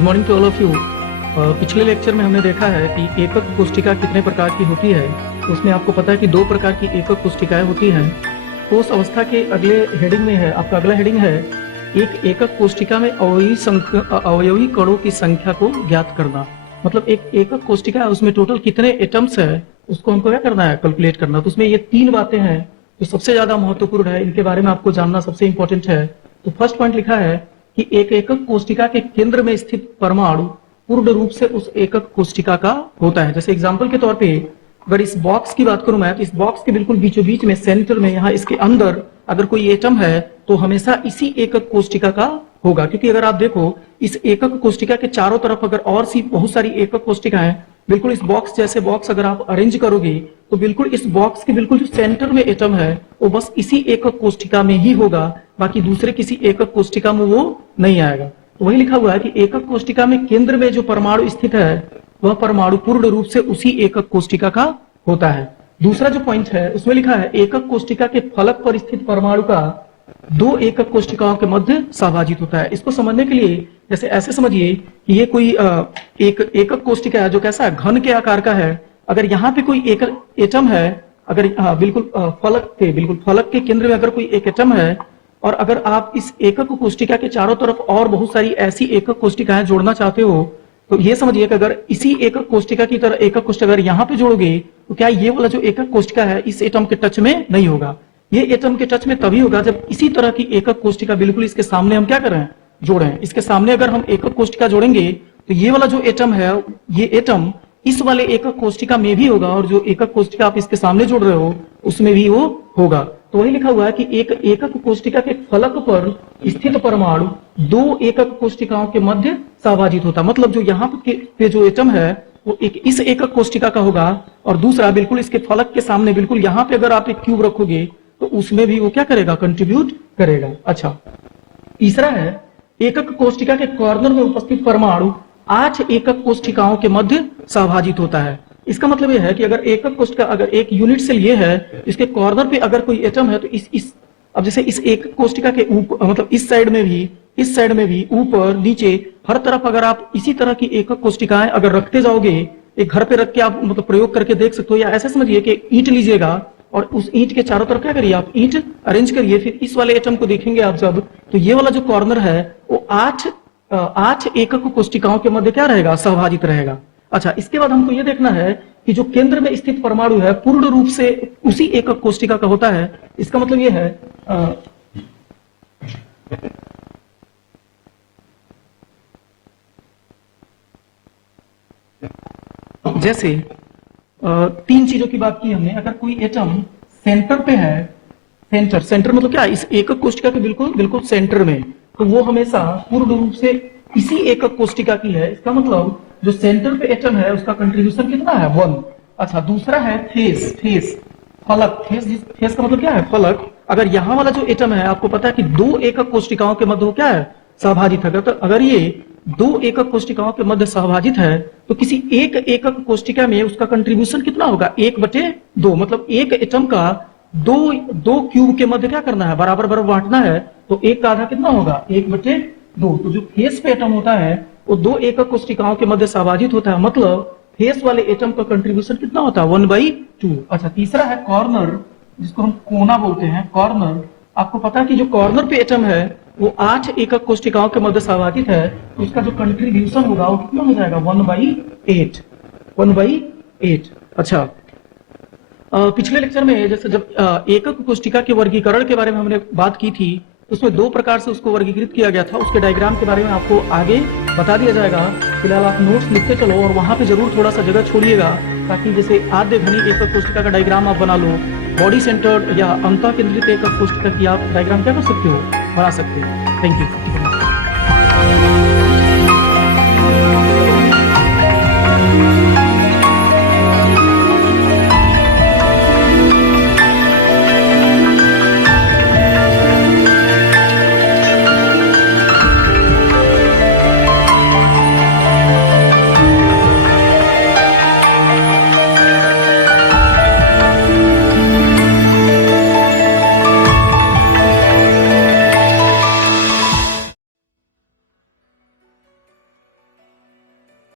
Good morning to all of you. पिछले lecture में हमने देखा है कि एकक कोष्टिका कितने प्रकार की होती है। उसमें आपको पता है कि दो प्रकार की एकक कोष्टिकाएं होती हैं। तो उस अवस्था के अगले हेडिंग में है, आपका अगला हेडिंग है एक एकक कोष्टिका में अवयवी कणों की संख्या को ज्ञात करना। मतलब एक एकक कोष्टिका है, उसमें टोटल कितने एटम्स है उसको हमको क्या करना है, कैलकुलेट करना। तो उसमें ये तीन बातें हैं जो सबसे ज्यादा महत्वपूर्ण है, इनके बारे में आपको जानना सबसे इंपॉर्टेंट है। तो फर्स्ट पॉइंट लिखा है कि एक एकक कोष्टिका के केंद्र में स्थित परमाणु पूर्ण रूप से उस एकक कोष्टिका का होता है। जैसे एग्जांपल के तौर पे अगर इस बॉक्स की बात करूं मैं, तो इस बॉक्स के बिल्कुल बीचों बीच में सेंटर में यहाँ इसके अंदर अगर कोई एटम है तो हमेशा इसी एकक कोष्टिका का होगा। क्योंकि अगर आप देखो इस एकक कोष्टिका के चारों तरफ अगर और सी बहुत सारी एकक कोष्टिकाएं बिल्कुल इस बॉक्स जैसे बॉक्स अगर आप अरेंज करोगे तो बिल्कुल इस बॉक्स के बिल्कुल जो सेंटर में एटम है वो बस इसी एकक कोष्टिका में ही होगा, बाकी दूसरे किसी एकक कोष्टिका में वो नहीं आएगा। तो वही लिखा हुआ है कि एकक कोष्टिका में केंद्र में जो परमाणु स्थित है वह परमाणु पूर्ण रूप से उसी एकक कोष्टिका का होता है। दूसरा जो पॉइंट है उसमें लिखा है एकक कोष्टिका के फलक पर स्थित परमाणु का दो एकक कोष्टिकाओं के मध्य सहभाजित होता है। इसको समझने के लिए जैसे ऐसे समझिए कि ये कोई एक एकक कोष्टिका है जो कैसा है, घन के आकार का है। अगर यहाँ पे कोई एक एटम है, अगर बिल्कुल फलक के केंद्र में अगर कोई एक एटम है और अगर आप इस एकक कोष्टिका के चारों तरफ और बहुत सारी ऐसी एकक कोष्टिकाएं जोड़ना चाहते हो तो ये समझिए कि अगर इसी एकक कोष्टिका की तरह एकक कोष्टिका अगर यहाँ पे जोड़ोगे तो क्या ये वाला जो एकक कोष्टिका है इस एटम के टच में नहीं होगा। ये एटम के टच में तभी होगा जब इसी तरह की एकक कोष्टिका बिल्कुल इसके सामने हम क्या कर रहे हैं, जोड़े हैं। इसके सामने अगर हम एकक कोष्टिका जोड़ेंगे तो ये वाला जो एटम है ये एटम इस वाले एकक कोष्टिका में भी होगा और जो एकक कोष्टिका आप इसके सामने जोड़ रहे हो उसमें भी वो होगा। तो वही लिखा हुआ है कि एक एकक कोष्टिका के फलक पर स्थित परमाणु दो एकक कोष्टिकाओं के मध्य सहभाजित होता। मतलब जो यहाँ पे जो एटम है वो एक इस एकक कोष्टिका का होगा और दूसरा बिल्कुल इसके फलक के सामने बिल्कुल यहाँ पे अगर आप एक क्यूब रखोगे तो उसमें भी वो क्या करेगा, कंट्रीब्यूट करेगा। अच्छा, तीसरा है एकक कोष्टिका के कॉर्नर में उपस्थित परमाणु 8 एकक कोष्टिकाओं के मध्य सहभाजित होता है। इसका मतलब यह है कि अगर एकक कोष्टिका अगर एक यूनिट सेल ये है, इसके कॉर्नर पे अगर कोई एटम है तो इस अब जैसे इस एकक कोष्टिका के ऊपर मतलब इस साइड में भी ऊपर नीचे हर तरफ अगर आप इसी तरह की एकक कोष्टिकाएं अगर रखते जाओगे, एक घर पे रख के आप मतलब प्रयोग करके देख सकते हो। या ऐसे समझिए कि ईंट लीजिएगा और उस ईंट के चारों तरफ क्या करिए, आप ईंट अरेंज करिए, फिर इस वाले एटम को देखेंगे आप जब तो ये वाला जो कॉर्नर है वो 8 एकक कोष्टिकाओं के मध्य क्या रहेगा, सहभाजित रहेगा। अच्छा, इसके बाद हमको ये देखना है कि जो केंद्र में स्थित परमाणु है पूर्ण रूप से उसी एकक कोष्टिका का होता है। इसका मतलब ये है जैसे तीन चीजों की बात की हमने। अगर कोई एटम सेंटर पे है, सेंटर मतलब क्या, इस एकक कोष्टिका के बिल्कुल सेंटर में, तो वो हमेशा पूर्ण रूप से इसी एकक कोष्टिका की है। इसका मतलब जो सेंटर पे एटम है उसका कंट्रीब्यूशन कितना है, 1। अच्छा, दूसरा है फेस फलक। फेस का मतलब क्या है, फलक। अगर यहाँ वाला जो एटम है आपको पता है कि दो एकक कोष्टिकाओं के मध्य क्या है, सहभाजित है। तो अगर ये दो एकक कोष्टिकाओं के मध्य सहभाजित है तो किसी एक एकक कोष्टिका में उसका कंट्रीब्यूशन कितना होगा, 1/2। मतलब एक एटम का दो क्यूब के मध्य क्या करना है, बराबर बांटना है। तो एक का आधा कितना होगा, 1/2। तो जो फेस पे एटम होता है वो दो एकक कोष्टिकाओं के मध्य सहभाजित होता है। मतलब फेस वाले एटम का कंट्रीब्यूशन कितना होता है, 1/2। अच्छा, तीसरा है कॉर्नर, जिसको हम कोना बोलते हैं, कॉर्नर। आपको पता है कि जो कॉर्नर पे एटम है वो 8 एकक कोष्टिकाओं के मध्य सहभाजित है, तो उसका जो कंट्रीब्यूशन होगा वो कितना हो जाएगा, 1/8। अच्छा, पिछले लेक्चर में जैसे जब एकक कोष्टिका के वर्गीकरण के बारे में हमने बात की थी, उसमें दो प्रकार से उसको वर्गीकृत किया गया था। उसके डायग्राम के बारे में आपको आगे बता दिया जाएगा। फिलहाल आप नोट्स लिखते चलो और वहां पे जरूर थोड़ा सा जगह छोड़िएगा, ताकि जैसे आद्य घनी एकक कोष्टिका का डायग्राम आप बना लो, बॉडी सेंटर्ड या अंतः केंद्रित एकक कोष्टिका की आप डायग्राम क्या कर सकते हो, बना सकते हो। Thank you.